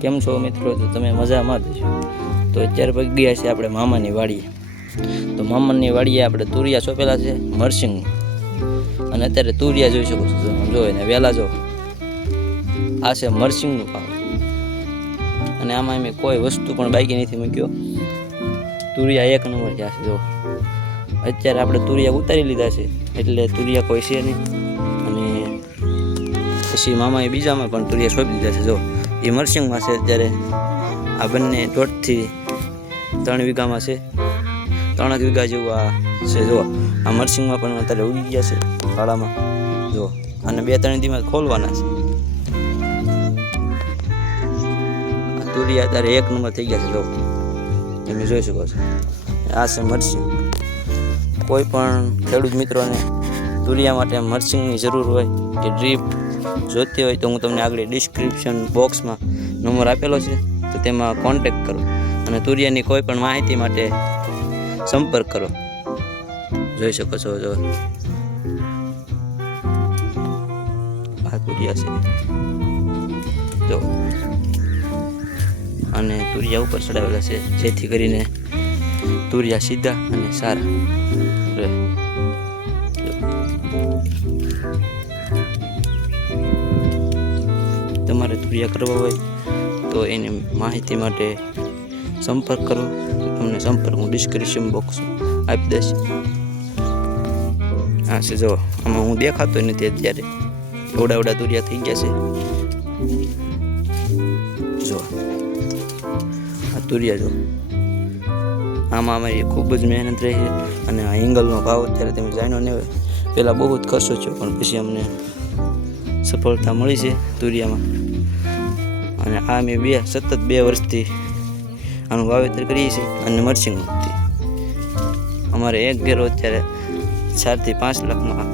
કેમ છો મિત્રો? તો તમે મજામાં જ છો. તો અત્યારે પગ ગયા છે આપણે મામાની વાડીએ. તો મામાની વાડીએ આપણે તુરિયા ચોપેલા છે મરસિંગ, અને અત્યારે તુરિયા જોઈ શકો છો. જો એને વહેલા જો આ છે મરસિંગનું પાક, અને આમાં મેં કોઈ વસ્તુ પણ બાકી નથી મૂક્યો. તુરિયા એક નંબર થયા છે. જો અત્યારે આપણે તુરિયા ઉતારી લીધા છે, એટલે તુરિયા કોઈ છે નહીં. અને પછી મામાએ બીજામાં પણ તુરિયા સોંપી દીધા છે. જો એ મરસિંગમાં છે. અત્યારે આ બંને 1.5 થી 3 વીઘામાં છે. 3 વીઘા જેવું આ છે. જો આ મરસિંગમાં પણ અત્યારે ઉગી ગયા છે ભાડામાં. જો અને 2-3 દિવસ ખોલવાના છે. આ તુરિયા અત્યારે એક નંબર થઈ ગયા છે. જો તમે જોઈ શકો છો, આ છે મરસિંગ. કોઈ પણ ખેડૂત મિત્રોને તુરિયા માટે મરસિંગની જરૂર હોય કે ડ્રીપ જોતી હોય તો હું તમને આગળ ડિસ્ક્રિપ્શન બોક્સમાં નંબર આપેલો છે, તો તેમાં કોન્ટેક કરો અને તુરિયાની કોઈ પણ માહિતી માટે સંપર્ક કરો. જોઈ શકો છો. જો આ તુરિયા છે. જો અને તુરિયા ઉપર ચડાવેલા છે, જેથી કરીને તુરિયા સીધા અને સારા રહે. તમારે તુરિયા કરવા હોય તો એની માહિતી માટે સંપર્ક કરો. તમને સંપર્ક હું ડિસ્ક્રિપ્શન બોક્સ આપી દઈશ. હા છે. જો આમાં હું દેખાતો નથી અત્યારે, એવડા તુરિયા થઈ ગયા છે. જો આ તુરિયા જો આમાં અમારી ખૂબ જ મહેનત રહી છે. અને આ એંગલનો ભાવ અત્યારે તમે જાણ્યો નહીં હોય. પહેલાં બહુ જ ખર્ચો થયો, પણ પછી અમને સફળતા મળી છે તુરિયામાં. અને આ મેં સતત 2 વર્ષથી આનું વાવેતર કરીએ છીએ. અને મરસિંગથી અમારે એક ઘેરો અત્યારે 4 થી 5 લાખમાં